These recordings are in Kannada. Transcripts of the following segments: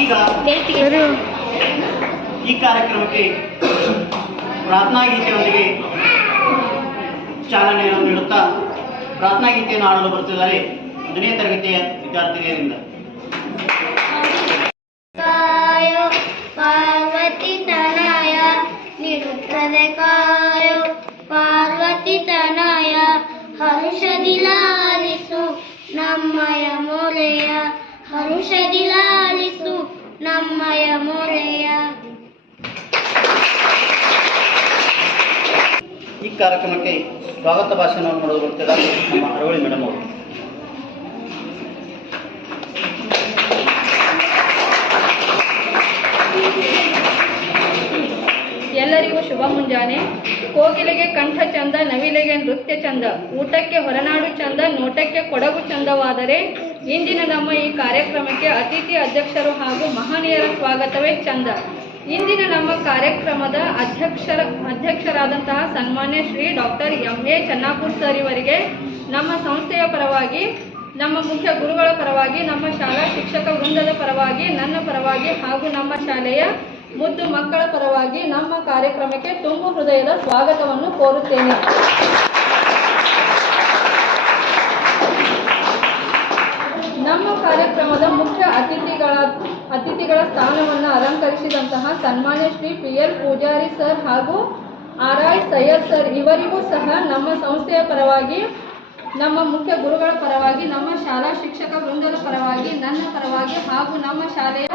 ಈಗ ಈ ಕಾರ್ಯಕ್ರಮಕ್ಕೆ ಪ್ರಾರ್ಥನಾ ಗೀತೆಯೊಂದಿಗೆ ಚಾಲನೆಯನ್ನು ನೀಡುತ್ತಾ ಪ್ರಾರ್ಥನಾ ಗೀತೆಯನ್ನು ಆಡಲು ಬರುತ್ತಿದ್ದಾರೆ ಒಂದನೇ ತರಗತಿಯ ವಿದ್ಯಾರ್ಥಿನಿಯರಿಂದ. ಪಾರ್ವತಿ ತನಯ ನೀಡುತ್ತದೆ ಕಾಯೋ ಪಾರ್ವತಿ ತನಯ ಹರುಷದಿ ಲಾಲಿಸು ನಮ್ಮಯ ಮೂಲೆಯ ಹರುಷದಿಲಾ ನಮ್ಮಯ ಮೂಳೆಯ ಈ ಕಾರ್ಯಕ್ರಮಕ್ಕೆ ಸ್ವಾಗತ ಭಾಷಣವನ್ನು ಮಾಡಲು ಬರ್ತಿದ್ದಾರೆ ನಮ್ಮ ಅರವಳಿ ಮೇಡಮ್ ಅವರು. ಎಲ್ಲರಿಗೂ ಶುಭ ಮುಂಜಾನೆ. ಕೋಗಿಲೆಗೆ ಕಂಠ ಚಂದ ನವಿಲೆಗೆ ನೃತ್ಯ ಚಂದ. ಊಟಕ್ಕೆ ಹೊರನಾಡು ಚಂದ ನೋಟಕ್ಕೆ ಕೊಡಗು ಚಂದವಾದರೆ ಇಂದಿನ ನಮ್ಮ ಈ ಕಾರ್ಯಕ್ರಮಕ್ಕೆ ಅತಿಥಿ ಅಧ್ಯಕ್ಷರು ಹಾಗೂ ಮಹನೀಯರ ಸ್ವಾಗತವೇ ಚಂದ. ಇಂದಿನ ನಮ್ಮ ಕಾರ್ಯಕ್ರಮದ ಅಧ್ಯಕ್ಷರ, ಅಧ್ಯಕ್ಷರಾದಂತಹ ಸನ್ಮಾನ್ಯ Shri doctor M A Channapur sir ಇವರಿಗೆ ನಮ್ಮ ಸಂಸ್ಥೆಯ ಪರವಾಗಿ, ನಮ್ಮ ಮುಖ್ಯ ಗುರುಗಳ ಪರವಾಗಿ, ನಮ್ಮ ಶಾಲಾ ಶಿಕ್ಷಕ ವೃಂದದ ಪರವಾಗಿ, ನನ್ನ ಪರವಾಗಿ ಹಾಗೂ ನಮ್ಮ ಶಾಲೆಯ ಮುದ್ದು ಮಕ್ಕಳ ಪರವಾಗಿ ನಮ್ಮ ಕಾರ್ಯಕ್ರಮಕ್ಕೆ ತುಂಬು ಹೃದಯದ ಸ್ವಾಗತವನ್ನು ಕೋರುತ್ತೇನೆ. ಅತಿಥಿಗಳ ಸ್ಥಾನವನ್ನು ಅಲಂಕರಿಸಿದಂತಹ ಸನ್ಮಾನ್ಯ Shri P L Pujari sir ಹಾಗೂ ಆರ್ ಐ ಸೈಯದ್ ಸರ್ ಇವರಿಗೂ ಸಹ ನಮ್ಮ ಸಂಸ್ಥೆಯ ಪರವಾಗಿ, ನಮ್ಮ ಮುಖ್ಯ ಗುರುಗಳ ಪರವಾಗಿ, ನಮ್ಮ ಶಾಲಾ ಶಿಕ್ಷಕ ವೃಂದದ ಪರವಾಗಿ, ನನ್ನ ಪರವಾಗಿ ಹಾಗೂ ನಮ್ಮ ಶಾಲೆಯ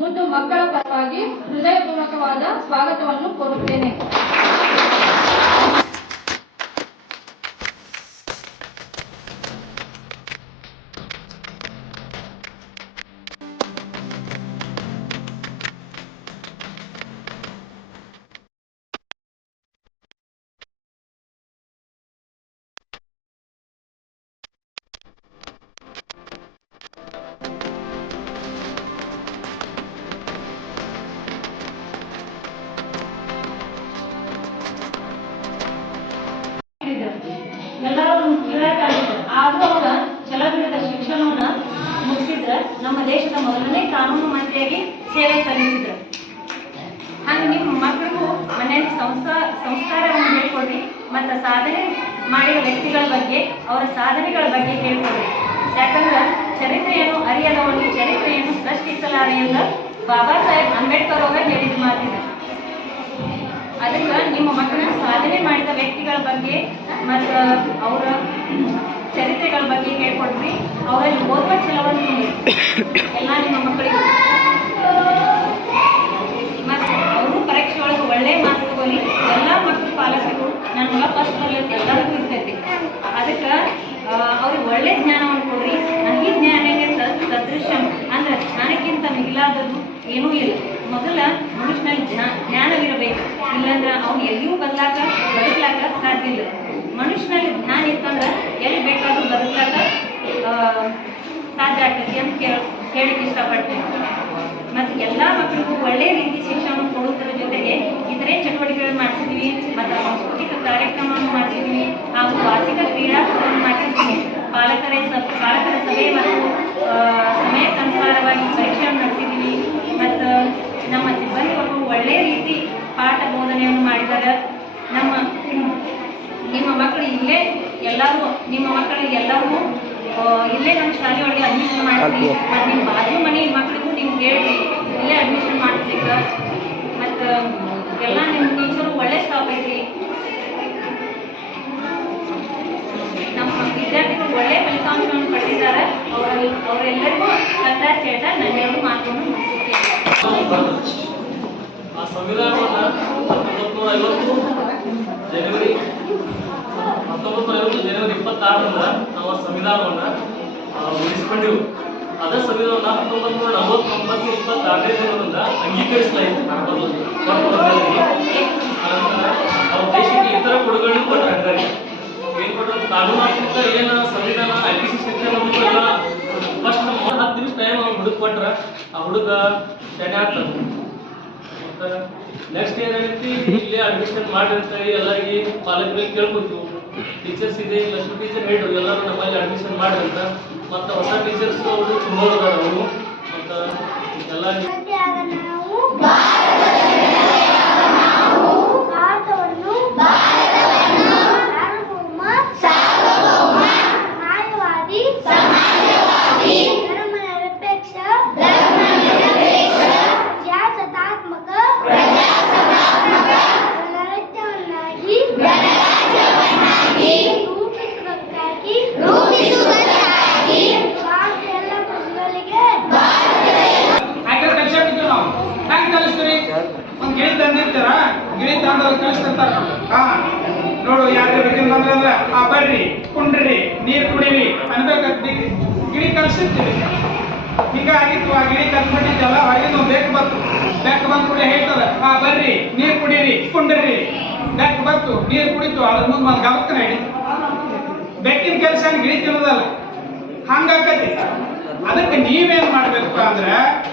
ಮುಂದು ಮಕ್ಕಳ ಪರವಾಗಿ ಹೃದಯಪೂರ್ವಕವಾದ ಸ್ವಾಗತವನ್ನು ಕೋರುತ್ತೇನೆ. ಮೊದಲನೇ ಕಾನೂನು ಮಂತ್ರಿಯಾಗಿ ಸೇವೆ ಸಲ್ಲಿಸಿದ್ರು. ಹಾಗೆ ನಿಮ್ಮ ಮಕ್ಕಳಿಗೂ ಮನೆಯಲ್ಲಿ ಸಂಸ್ಕಾರ ಸಂಸ್ಕಾರವನ್ನು ಹೇಳ್ಕೊಡ್ರಿ, ಮತ್ತು ಸಾಧನೆ ಮಾಡಿದ ವ್ಯಕ್ತಿಗಳ ಬಗ್ಗೆ, ಅವರ ಸಾಧನೆಗಳ ಬಗ್ಗೆ ಹೇಳ್ಕೊಡ್ರಿ. ಯಾಕಂದ್ರೆ ಚರಿತ್ರೆಯನ್ನು ಅರಿಯದವನು ಚರಿತ್ರೆಯನ್ನು ಸೃಷ್ಟಿಸಲಾರೆ ಎಂದು ಬಾಬಾ ಸಾಹೇಬ್ ಅಂಬೇಡ್ಕರ್ ಅವರು ಹೇಳಿದ ಮಾತಿದೆ. ಅದಕ್ಕೆ ನಿಮ್ಮ ಮಕ್ಕಳ ಸಾಧನೆ ಮಾಡಿದ ವ್ಯಕ್ತಿಗಳ ಬಗ್ಗೆ, ಮತ್ತು ಅವರ ಚರಿತ್ರೆಗಳ ಬಗ್ಗೆ ಹೇಳ್ಕೊಡ್ರಿ. ಅವರಲ್ಲಿ ಓದುವ ಚಲವನ್ನು ಎಲ್ಲ ನಿಮ್ಮ ಮಕ್ಕಳಿಗೆ. ಮತ್ತು ಅವರು ಪರೀಕ್ಷೆ ಒಳಗೆ ಒಳ್ಳೆ ಮಾರ್ಕ್ ತಗೊಳ್ಳಿ. ಎಲ್ಲ ಮಕ್ಕಳು ಪಾಲಕರು ನನ್ನ ಮಗ ಫಸ್ಟ್ ಬರ್ಲಿಕ್ಕೆ ಎಲ್ಲರಿಗೂ ಇರ್ತೈತಿ. ಅದಕ್ಕೆ ಅವ್ರಿಗೆ ಒಳ್ಳೆ ಜ್ಞಾನವನ್ನು ಕೊಡ್ರಿ. ನನಗೆ ಜ್ಞಾನಕ್ಕೆ ಸದೃಶ್ಯ. ಅಂದ್ರೆ ಜ್ಞಾನಕ್ಕಿಂತ ಮಿಗಿಲಾದದ್ದು ಏನೂ ಇಲ್ಲ. ಮೊದಲ ಮನುಷ್ಯನಲ್ಲಿ ಜ್ಞಾ, ಜ್ಞಾನವಿರಬೇಕು. ಇಲ್ಲಾಂದ್ರೆ ಅವ್ನು ಎಲ್ಲಿಯೂ ಬದಲಾಕ ಬದುಕಲಾಕ ಸಾಧ್ಯ ಇಲ್ಲ. ಮನುಷ್ಯನಲ್ಲಿ ಜ್ಞಾನ ಇತ್ತಂದ್ರೆ ಎಲ್ಲಿ ಬೇಕಾದ್ರೂ ಬದುಕಾಗ ಸಾಧ್ಯ ಆಗ್ತೈತಿ ಅಂತ ಕೇಳ ಹೇಳಿಕ್ಕೆ ಇಷ್ಟಪಡ್ತೀನಿ. ಮತ್ತು ಎಲ್ಲ ಮಕ್ಕಳಿಗೂ ಒಳ್ಳೆ ರೀತಿ ಶಿಕ್ಷಣ ಕೊಡುವುದರ ಜೊತೆಗೆ ಇತರೆ ಚಟುವಟಿಕೆಗಳನ್ನು ಮಾಡ್ತಿದ್ದೀವಿ ಮತ್ತು ಸಾಂಸ್ಕೃತಿಕ ಕಾರ್ಯಕ್ರಮವನ್ನು ಮಾಡ್ತಿದ್ದೀವಿ ಹಾಗೂ ವಾರ್ಷಿಕ ಕ್ರೀಡಾಕೂಟವನ್ನು ಪಾಲಕರ ಸ ಪಾಲಕರ ಸಭೆ ಮತ್ತು ಆ, ಸಮಯಕ್ಕನುಸಾರವಾಗಿ ಪರೀಕ್ಷೆಯನ್ನು ನಡೆಸಿದ್ದೀವಿ ಮತ್ತು ನಮ್ಮ ಸಿಬ್ಬಂದಿ ವರ್ಗವು ಒಳ್ಳೆಯ ರೀತಿ ಪಾಠ ಬೋಧನೆಯನ್ನು ಮಾಡಿದ್ದಾರೆ ನಮ್ಮ ನಿಮ್ಮ ಮಕ್ಕಳು ಇಲ್ಲೇ ಎಲ್ಲರೂ ನಿಮ್ಮ ಮಕ್ಕಳಿಗೆ ಎಲ್ಲರೂ ಇಲ್ಲೇ ನಮ್ಮ ಶಾಲೆಯೊಳಗೆ ಅಡ್ಮಿಷನ್ ಮಾಡಿಸಿ ಮತ್ತು ನಿಮ್ಮ ಬಾಜು ಮನೆ ಮಕ್ಕಳಿಗೂ ನೀವು ಹೇಳ್ರಿ. ಇಲ್ಲೇ ಅಡ್ಮಿಷನ್ ಮಾಡಿಸ್ಲಿಕ್ಕೆ ಮತ್ತು ಎಲ್ಲ ನಿಮ್ಮ ಟೀಚರು ಒಳ್ಳೆ ಸ್ಟಾಪ್ ಐತಿ ನಮ್ಮ ವಿದ್ಯಾರ್ಥಿಗಳು ಒಳ್ಳೆ ಫಲಿತಾಂಶವನ್ನು ಪಡೆದಿದ್ದಾರೆ. ಅವರಲ್ಲಿ ಅವರೆಲ್ಲರಿಗೂ ಕಂಗ್ರಾಟ್ಸ್ ಹೇಳ್ತಾ ನನ್ನ ಎರಡು ಮಾತನ್ನು ಮುಗಿಸುತ್ತೇನೆ ಆ ಸಂವಿಧಾನವನ್ನ ಹತ್ತೊಂಬತ್ತು ನೂರ ಐವತ್ತು ಜನವರಿ ಹತ್ತೊಂಬತ್ತು ನೂರ ಐವತ್ತು ಇಪ್ಪತ್ತಾರರಿಂದ ನಾವು ಸಂವಿಧಾನವನ್ನ ಆ, ಉಳಿಸಿಕೊಂಡೆವು. ಅದೇ ಸಂವಿಧಾನ ಹತ್ತೊಂಬತ್ತು ನೂರ ನಲವತ್ತೊಂಬತ್ತು ಇಪ್ಪತ್ತಾರನೇ ದಿನದಿಂದ ಅಂಗೀಕರಿಸಲಾಯಿತು. ಅನಂತರ ನಾವು ದೇಶಕ್ಕೆ ಇತರ ಕೊಡುಗೆಗಳನ್ನು ಕೊಟ್ಟಿದ್ದಾರೆ ಏನ್ ಕೊಟ್ಟರು ಕಾನೂನಾತ್ಮಕ ಏನ ಸಂವಿಧಾನ ಐ ಸಿ ಎಲ್ಲ ಫಸ್ಟ್ ಹತ್ತು ನಿಮಿಷ ಟೈಮ್ ಅವ್ನು ಹುಡುಗ ಕೊಟ್ರ ಆ ಹುಡುಗ ಶನಿ ಆಗ್ತದೆ ನೆಕ್ಸ್ಟ್ ಏನಾಗೈತಿ? ಇಲ್ಲೇ ಅಡ್ಮಿಷನ್ ಮಾಡಿ ಅಂತ ಹೇಳಿ ಕಾಲೇಜ್ ಪಾಲಕರಿಗೆ ಕೇಳ್ಕೊತೀವಿ ಟೀಚರ್ಸ್ ಇದೆ ಲಕ್ಷ್ಮಿ ಟೀಚರ್ ಹೇಳಿದ್ರು ಎಲ್ಲರೂ ನಮ್ಮಲ್ಲಿ ಅಡ್ಮಿಷನ್ ಮಾಡಿ ಅಂತ ಮತ್ತೆ ಹೊಸ ಟೀಚರ್ಸ್ ಅವರು ತುಂಬ ಅವರು. ಮತ್ತು ಎಲ್ಲ ಗಟ್ಟಿಯಾದ ನಾವು ಭಾರತವನ್ನು ಸಾರ್ವಭೌಮ ಸಮಾಜವಾದಿ ಧರ್ಮನಿರಪೇಕ್ಷ ಪ್ರಜಾಸತ್ತಾತ್ಮಕ ಗಣರಾಜ್ಯವನ್ನಾಗಿ ರೂಪಿಸುವುದಕ್ಕಾಗಿ ಭಾರತ ಎಲ್ಲ ಪ್ರಜೆಗಳಿಗೆ ಆಗ್ರಿಕಲ್ಚರ್ ಬಿಟ್ಟು ನಾವು ಹೆಂಗ್ ಕಲಿಸ್ತೀವಿ ಒಂದ್ ಗಿಳಿ ತಂದಿರ್ತಾರ ಗಿಳಿ ತಂದು ಕಲಿಸ್ತಿರ್ತಾರ ಹಾ ನೋಡು ಯಾರು ಬೇಕಂತ ಅಂದ್ರ ಆ ಬರ್ರಿ ಕುಂಡ್ರಿ ನೀರ್ ಕುಡೀರಿ ಅನ್ಬೇಕಂತ ಗಿಳಿ ಕಲಿಸಿರ್ತೀವಿ ಹಿಂಗಾಗಿತ್ತು ಆ ಗಿಳಿ ಕಲ್ಸ್ಬಿಟ್ಟಿದ್ದೆಲ್ಲ ಹೊರಗಿಂದ ಬೆಕ್ ಬಂತು ಬೆಕ್ಕು ಬಂದ ಕೂಡ ಹೇಳ್ತದ, ಆ, ಬರ್ರಿ, ನೀರ್ ಕುಡೀರಿ, ಕುಂಡ್ರಿ. ಬೆಕ್ಕು ಬಂತು ನೀರ್ ಕುಡಿತು, ಅದ್ರ ಮುಂದ್ ಒಂದ್ ಗಮಕನ ಹಿಡಿತು ಬೆಕ್ಕಿನ ಕೆಲಸ ಗಿಳಿ ತಿನ್ನೋದಲ್ಲ? ಹಂಗಾಕತಿ. ಅದಕ್ಕೆ ನೀವೇನ್ ಮಾಡ್ಬೇಕು ಅಂದ್ರೆ,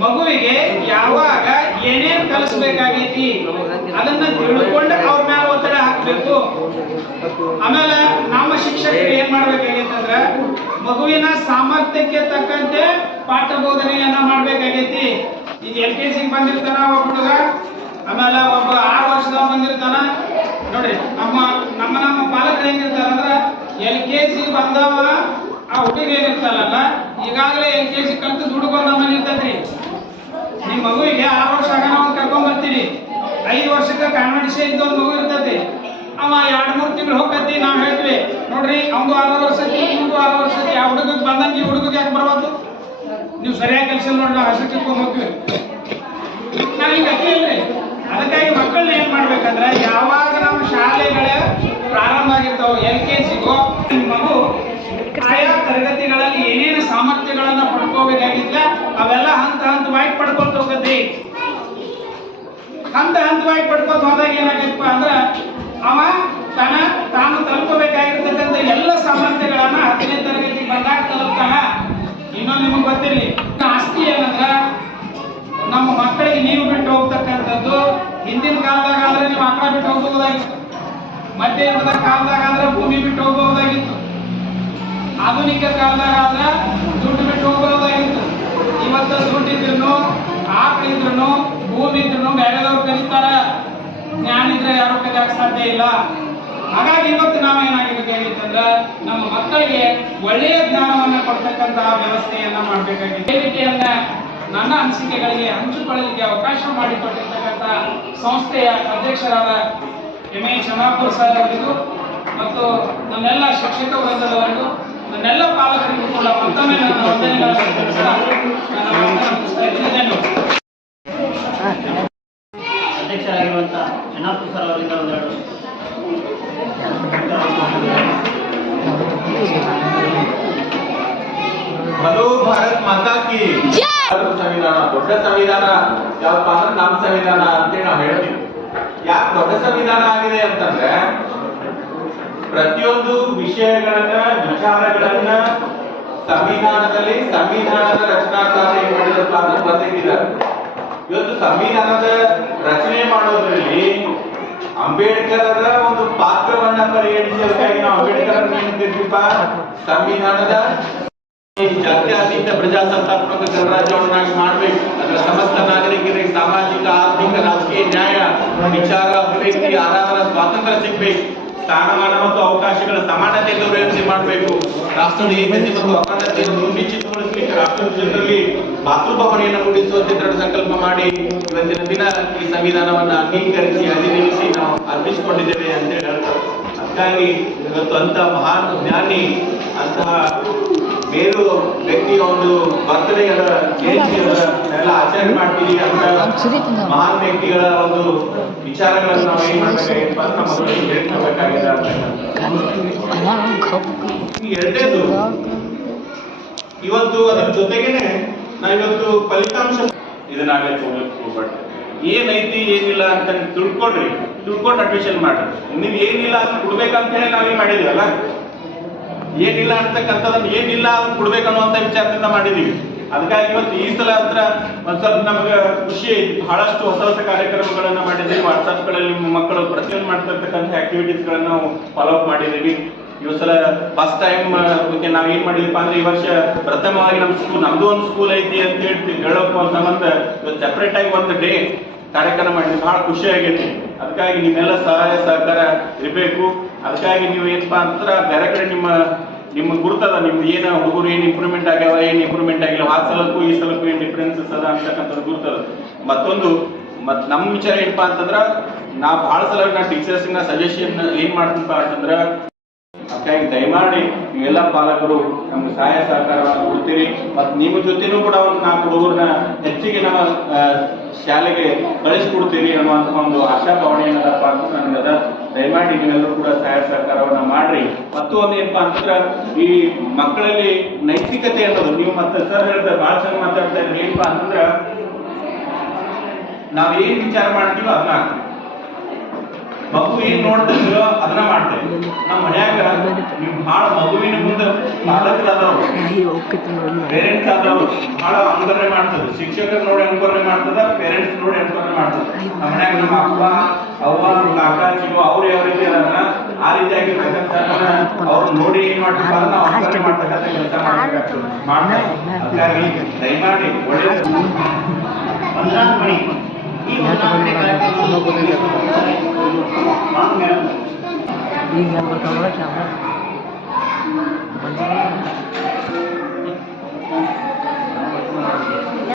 ಮಗುವಿಗೆ ಯಾವಾಗ ಏನೇನ್ ಕಲಿಸ್ಬೇಕಾಗೈತಿ, ಅದನ್ನ ತಿಳ್ಕೊಂಡು ಅವ್ರ ಮೇಲೆ ಒತ್ತಡ ಹಾಕ್ಬೇಕು. ಆಮೇಲೆ ನಮ್ಮ ಶಿಕ್ಷಕರು ಏನ್ ಮಾಡ್ಬೇಕಾಗೈತಂದ್ರ, ಮಗುವಿನ ಸಾಮರ್ಥ್ಯಕ್ಕೆ ತಕ್ಕಂತೆ ಪಾಠ ಬೋಧನೆಯನ್ನ ಮಾಡ್ಬೇಕಾಗೈತಿ. ಈಗ ಎಲ್ ಕೆ ಜಿಗೆ ಬಂದಿರ್ತಾನ ಒಬ್ಬ ಹುಡುಗ, ಆಮೇಲೆ ಒಬ್ಬ ಆರು ವರ್ಷದ ಬಂದಿರ್ತಾನ. ನೋಡ್ರಿ, ನಮ್ಮ ನಮ್ಮ ನಮ್ಮ ಪಾಲಕರು ಹೆಂಗಿರ್ತಾರ ಅಂದ್ರ ಎಲ್ ಕೆ ಜಿ ಬಂದವ, ಆ ಹುಡುಗ ಏನಿರ್ತಾರಲ್ಲ ಈಗಾಗಲೇ ಎಲ್ ಕೆ ಜಿ ಕಲ್ತು ಹುಡುಗ ನಮ್ಮಲ್ಲಿ ಇರ್ತೈತ್ರಿ ನಿಮ್ಮ ಮಗುವಿಗೆ ಆರು ವರ್ಷ ಆಗ ನಾವು ಕರ್ಕೊಂಡ್ ಬರ್ತೀವಿ ಐದು ವರ್ಷಕ್ಕೆ ಇದ್ದ ಒಂದು ಮಗು ಇರ್ತೈತಿ. ಅವ ಎರಡು, ಮೂರು ತಿಂಗಳು ಹೋಗತಿ ನಾವ್ ಹೇಳ್ತೀವಿ. ನೋಡ್ರಿ ಅವ್ನು ಆರು ವರ್ಷಕ್ಕೆ ಇವ್ನು ಆರು ವರ್ಷಕ್ಕೆ ಆ ಹುಡುಗಕ್ಕೆ ಬಂದಂಗೆ ಈ ಹುಡುಗ ಯಾಕೆ ಬರ್ಬಾರ್ದು ನೀವು ಸರಿಯಾಗಿ ಕೆಲಸ ನೋಡಿ ನಾವು ಹಸು ಕಿತ್ಕೊಂಡು ಹೋಗ್ತೀವಿ. ನಾವು ಈಗ ಅತಿ ಇಲ್ರಿ. ಅದಕ್ಕಾಗಿ ಮಕ್ಕಳನ್ನ ಏನ್ ಮಾಡ್ಬೇಕಂದ್ರೆ, ಯಾವಾಗ ನಮ್ಮ ಶಾಲೆಗಳ ಪ್ರಾರಂಭ ಆಗಿರ್ತಾವ, ಎಲ್ ಕೆ ಸಿಗೋ ಮಗು ಆಯಾ ತರಗತಿಗಳಲ್ಲಿ ಏನೇನು ಸಾಮರ್ಥ್ಯಗಳನ್ನ ಪಡ್ಕೋಬೇಕಾಗಿದ್ದ ಅವೆಲ್ಲ ಹಂತ ಹಂತವಾಗಿ ಪಡ್ಕೊಂತ ಹೋಗದ್ರಿ. ಹಂತ ಹಂತವಾಗಿ ಪಡ್ಕೊಂತ ಹೋದಾಗ ಏನಾಗೈತಪ್ಪ ಅಂದ್ರ, ಅವ ತನ್ನ ತಾನು ತಲುಪಬೇಕಾಗಿರ್ತಕ್ಕಂಥ ಎಲ್ಲ ಸಾಮರ್ಥ್ಯಗಳನ್ನ ಹತ್ತನೇ ತರಗತಿಗೆ ಬಂದಾಗ ತಲುಪ್ತಾನ? ಇನ್ನೊಂದು ನಿಮಗೆ ಗೊತ್ತಿರಲಿ ಆಸ್ತಿ ಏನಂದ್ರ ನಮ್ಮ ಮಕ್ಕಳಿಗೆ ನೀವು ಬಿಟ್ಟು ಹೋಗ್ತಕ್ಕಂಥದ್ದು ಹಿಂದಿನ ಕಾಲದಾಗ ಆದ್ರೆ ನೀವು ಆಕಳ ಬಿಟ್ಟು ಹೋಗ್ಬೋದಾಗಿತ್ತು ಮಧ್ಯಯುಗದ ಕಾಲದಾಗ ಆದ್ರೆ ಭೂಮಿ ಬಿಟ್ಟು ಹೋಗ್ಬೋದಾಗಿತ್ತು ಆಧುನಿಕ ಕಾಲದಾಗ ಆದ್ರೆ ದುಡ್ಡು ಬಿಟ್ಟು ಹೋಗ್ಬೋದಾಗಿತ್ತು ಇವತ್ತು ದುಡ್ಡು ಇದ್ರು ಆಕಳ ಇದ್ರು ಭೂಮಿ ಇದ್ರು ಬೇರೆದವ್ರು ಕಲಿತಾರ ಜ್ಞಾನ ಇದ್ರೆ ಯಾರು ಕಲಿಯಕ್ಕೆ ಸಾಧ್ಯ ಇಲ್ಲ. ಹಾಗಾಗಿ ಇವತ್ತು ನಾವು ಏನಾಗಿರ್ಬೇಕು ಅಂದ್ರೆ, ನಮ್ಮ ಮಕ್ಕಳಿಗೆ ಒಳ್ಳೆಯ ಜ್ಞಾನವನ್ನ ಕೊಡ್ತಕ್ಕಂತಹ ವ್ಯವಸ್ಥೆಯನ್ನ ಮಾಡಬೇಕಾಗಿದೆ. ವೇದಿಕೆಯನ್ನ ನನ್ನ ಅನಿಸಿಕೆಗಳಿಗೆ ಹಂಚಿಕೊಳ್ಳಲಿಕ್ಕೆ ಅವಕಾಶ ಮಾಡಿಕೊಟ್ಟಿರ್ತಕ್ಕಂಥ ಸಂಸ್ಥೆಯ ಅಧ್ಯಕ್ಷರಾದ ಎಂ ಎ ಶಮಾಪುರ್ ಸರ್ ಅವರಿಗೂ ಮತ್ತು ನನ್ನೆಲ್ಲ ಶಿಕ್ಷಕ ವೃಂದದವರಿಗೂ ನನ್ನೆಲ್ಲ ಪಾಲಕರಿಗೂ ಕೂಡ ಮತ್ತೊಮ್ಮೆ ನನ್ನ ವಂದನೆಗಳನ್ನು ಅಧ್ಯಕ್ಷರಾಗಿರುವಂಥ ಶನಾಪುರ್ ಸರ್ ಅವರಿಂದ ಒಂದೆರಡು ಹಲೋ ಭಾರತ್ ಮಾತಾ ಕಿ. ಭಾರತ ಸಂವಿಧಾನ ದೊಡ್ಡ ಸಂವಿಧಾನ ಯಾವಪ್ಪ ಅಂದ್ರೆ ನಮ್ಮ ಸಂವಿಧಾನ ಅಂತೇಳಿ ನಾವು ಹೇಳ್ತೀವಿ. ಯಾಕೆ ದೊಡ್ಡ ಸಂವಿಧಾನ ಆಗಿದೆ ಅಂತಂದ್ರೆ ಪ್ರತಿಯೊಂದು ವಿಷಯಗಳನ್ನ, ವಿಚಾರಗಳನ್ನ ಸಂವಿಧಾನದಲ್ಲಿ ಸಂವಿಧಾನದ ರಚನಾಕಾರ ಏನ್ ಮಾಡಿದಪ್ಪ ಅಂದ್ರೆ ಇವತ್ತು ಸಂವಿಧಾನದ ರಚನೆ ಮಾಡೋದ್ರಲ್ಲಿ ಅಂಬೇಡ್ಕರರ ಒಂದು ಪಾತ್ರವನ್ನ ಪರಿಗಣಿಸಿ ನಾವು ಅಂಬೇಡ್ಕರ್ ನೆನಪಿರ್ತೀವಪ್ಪ ಸಂವಿಧಾನದ ಜಾತ್ಯಾತೀತ ಪ್ರಜಾಸತ್ತಾತ್ಮಕ ಗಣರಾಜ್ಯವನ್ನಾಗಿ ಮಾಡಬೇಕು. ಸಮಸ್ತ ನಾಗರಿಕರಿಗೆ ಸಾಮಾಜಿಕ, ಆರ್ಥಿಕ, ರಾಜಕೀಯ ನ್ಯಾಯ, ವಿಚಾರ, ಅಭಿವ್ಯಕ್ತಿ, ಆರಾಧನಾ, ಸ್ವಾತಂತ್ರ್ಯ ಸಿಗ್ಬೇಕು. ಸ್ಥಾನಮಾನ ಮತ್ತು ಅವಕಾಶಗಳ ಸಮಾನತೆ ದೊರೆಯುವಂತೆ ಮಾಡಬೇಕು. ರಾಷ್ಟ್ರದ ಏಕತೆ ಮತ್ತು ಅಖಂಡತೆಯನ್ನು ಸುನಿಶ್ಚಿತಗೊಳಿಸಲಿಕ್ಕೆ ರಾಷ್ಟ್ರದ ಜನರಲ್ಲಿ ಮಾತೃಭಾವನೆಯನ್ನು ಮೂಡಿಸುವಂತೆ ದೃಢ ಸಂಕಲ್ಪ ಮಾಡಿ ಇವತ್ತಿನ ದಿನ ಈ ಸಂವಿಧಾನವನ್ನು ಅಂಗೀಕರಿಸಿ ಅಧಿನಿಮಿಸಿ ನಾವು ಅರ್ಪಿಸಿಕೊಂಡಿದ್ದೇವೆ ಅಂತ ಹೇಳಿ ಹೇಳ್ತಾರೆ. ಅದಕ್ಕಾಗಿ ಇವತ್ತು ಅಂತ ಮಹಾನ್ ಜ್ಞಾನಿ, ಅಂತಹ ಬೇರು ವ್ಯಕ್ತಿಯ ಒಂದು ಬರ್ತ್ಡೇ ಜಯಂತಿಯನ್ನ ಎಲ್ಲ ಆಚರಣೆ ಮಾಡ್ತೀವಿ ಅಂತ ಮಹಾನ್ ವ್ಯಕ್ತಿಗಳ ಒಂದು ವಿಚಾರಗಳನ್ನು ನಾವು ಏನ್ ಮಾಡ್ಬೇಕಾಗಿತ್ತು ಅಂತ ಎರಡನೇದು ಇವತ್ತು ಅದ್ರ ಜೊತೆಗೇನೆ ನಾವಿವತ್ತು ಫಲಿತಾಂಶ ಇದನ್ನಾಗಲೇ ಹೋಗ್ಲಿಕ್ಕೆ ಹೋಗ್ಬಾರ್ದು ಏನೈತಿ ಏನಿಲ್ಲ ಅಂತ ತಿಳ್ಕೊಡ್ರಿ ತಿಳ್ಕೊಂಡು ಅಡ್ಮಿಷನ್ ಮಾಡ್ರಿ. ನೀವು ಏನಿಲ್ಲ ಅಂತ ಕೊಡ್ಬೇಕಂತ ಹೇಳಿ ನಾವೇನ್ ಮಾಡಿದೀವಲ್ಲ? ಏನಿಲ್ಲ ಅಂತಕ್ಕಂಥದ್ದನ್ನು ಏನಿಲ್ಲ ಅದನ್ನ ಕೊಡ್ಬೇಕನ್ನುವಂತ ವಿಚಾರದಿಂದ ಮಾಡಿದೀವಿ. ಅದಕ್ಕಾಗಿ ಇವತ್ತು ಈ ಸಲ ಹತ್ರ ಒಂದ್ ಸ್ವಲ್ಪ ನಮಗೆ ಖುಷಿ ಐತಿ ಬಹಳಷ್ಟು ಹೊಸ ಹೊಸ ಕಾರ್ಯಕ್ರಮಗಳನ್ನ ಮಾಡಿದ್ದೀವಿ. ವಾಟ್ಸಪ್ಗಳಲ್ಲಿ ಮಕ್ಕಳು ಪ್ರತಿಯೊಂದು ಮಾಡ್ತಿರ್ತಕ್ಕಂಥ ಆಕ್ಟಿವಿಟೀಸ್ಗಳನ್ನ ನಾವು ಫಾಲೋ ಅಪ್ ಮಾಡಿದ್ದೀವಿ. ಈ ಸಲ ಫಸ್ಟ್ ಟೈಮ್ ನಾವು ಏನ್ ಮಾಡಿದೀವಿ ಅಂದ್ರೆ ಈ ವರ್ಷ ಪ್ರಥಮವಾಗಿ ನಮ್ಮ ಸ್ಕೂಲ್ ನಮ್ದು ಒಂದು ಸ್ಕೂಲ್ ಐತಿ ಅಂತ ಹೇಳಿ ಹೇಳೋಕೆ ಅಂತ ಸಂಬಂಧ ಸೆಪರೇಟ್ ಆಗಿ ಒಂದು ಡೇ ಕಾರ್ಯಕ್ರಮ ಮಾಡಿದ್ವಿ ಬಹಳ ಖುಷಿ ಆಗೈತಿ. ಅದಕ್ಕಾಗಿ ನಿಮ್ಮೆಲ್ಲ ಸಹಾಯ ಸಹಕಾರ ಇರಬೇಕು. ಅದಕ್ಕಾಗಿ ನೀವು ಏನಪ್ಪಾ ಅಂತಂದ್ರೆ ಬೇರೆ ಕಡೆ ನಿಮ್ಮ ನಿಮ್ಮ ಗುರುತದ ನಿಮ್ದು ಏನು ಹುಡುಗರು ಏನು ಇಂಪ್ರೂವ್ಮೆಂಟ್ ಆಗ್ಯಾವ, ಏನು ಇಂಪ್ರೂವ್ಮೆಂಟ್ ಆಗಿಲ್ಲ, ಆ ಸಲಕ್ಕೂ ಈ ಸಲಕ್ಕೂ ಏನು ಡಿಫ್ರೆನ್ಸಸ್ ಅದ ಅಂತಕ್ಕಂಥದ್ದು ಗುರುತದ. ಮತ್ತೊಂದು, ಮತ್ ನಮ್ಮ ವಿಚಾರ ಏನಪ್ಪಾ ಅಂತಂದ್ರ, ನಾ ಬಹಳ ಸಲ ನಾ ಟೀಚರ್ಸ್ನ ಸಜೆಷನ್ ಏನ್ ಮಾಡ್ತೀನಪ್ಪ ಅಂತಂದ್ರ, ಅದಕ್ಕಾಗಿ ದಯಮಾಡಿ ನೀವೆಲ್ಲ ಪಾಲಕರು, ನಮ್ಗೆ ಸಹಾಯ ಸಹಕಾರವನ್ನು ಕೊಡ್ತೀರಿ. ಮತ್ತು ನಿಮ್ಮ ಜೊತೆನೂ ಕೂಡ ಒಂದು ನಾಲ್ಕು ಹುಡುಗರನ್ನ ಹೆಚ್ಚಿಗೆ ನಮ್ಮ ಶಾಲೆಗೆ ಕಳಿಸ್ಕೊಡ್ತೀರಿ ಅನ್ನುವಂಥ ಒಂದು ಆಶಾಭಾವನೆ ಏನದಪ್ಪ ಅಂತ ನನಗದ ದಯಮಾಡಿ ನೀವೆಲ್ಲರೂ ಕೂಡ ಸಹಾಯ ಸಹಕಾರವನ್ನ ಮಾಡ್ರಿ ಮತ್ತು ಒಂದು ಏನಪ್ಪಾ ಅಂತಂದ್ರ ಈ ಮಕ್ಕಳಲ್ಲಿ ನೈತಿಕತೆ ಅನ್ನೋದು, ನೀವು ಮತ್ತೆ ಸರ್ ಹೇಳ್ತಾರೆ ಬಹಳ ಚೆನ್ನಾಗಿ ಮಾತಾಡ್ತಾ ಇದ್ರಿ, ಏನಪ್ಪಾ ಅಂತಂದ್ರ ನಾವ್ ಏನ್ ವಿಚಾರ ಮಾಡ್ತೀವೋ ಅದನ್ನ. ಮಗು ಏನ್ ನೋಡ್ತಿದ್ರು ಅದನ್ನ ಮಾಡ್ತೇವೆ ನಮ್ಮ ಮನ್ಯಾಗ ನೀವು ಬಹಳ ಮಗುವಿನ ಮುಂದೆ ಪಾಲಕರು ಅದಾವ್ರು ಪೇರೆಂಟ್ಸ್ ಅದಾವ. ಬಹಳ ಅನುಕರಣೆ ಮಾಡ್ತದೆ. ಶಿಕ್ಷಕರು ನೋಡಿ ಅನುಕರಣೆ ಮಾಡ್ತದ ಪೇರೆಂಟ್ಸ್ ನೋಡಿ ಅನುಕರಣೆ ಮಾಡ್ತದ. ನಮ್ಮ ಮನ್ಯಾಗ ನಮ್ಮ ಅಪ್ಪ ಅವ್ವ ಕಾಕ ಚಿಗು ಅವ್ರು ಯಾವ ರೀತಿ ಅದಾರ ಆ ರೀತಿಯಾಗಿ ಅವ್ರು ನೋಡಿ ಏನ್ ಮಾಡ್ತಾರೆ ನಾವು ಅನುಕರಣೆ ಮಾಡ್ತಕ್ಕಂಥ ಕೆಲಸ ಮಾಡ್ಬೇಕಾಗ್ತದೆ ಮಾಡ್ತಾರೆ. ಹಾಗಾಗಿ ದಯಮಾಡಿ ಒಳ್ಳೆಯ ಮಂಜುನಾಥ್ ಮಣಿ ಈ ಮಂಜುನಾಥ್ ಮಣಿ ಕಾರ್ಯಕ್ರಮ ಈಗ ಬರ್ತಾವ ಕ್ಯಾಮ್ರಾ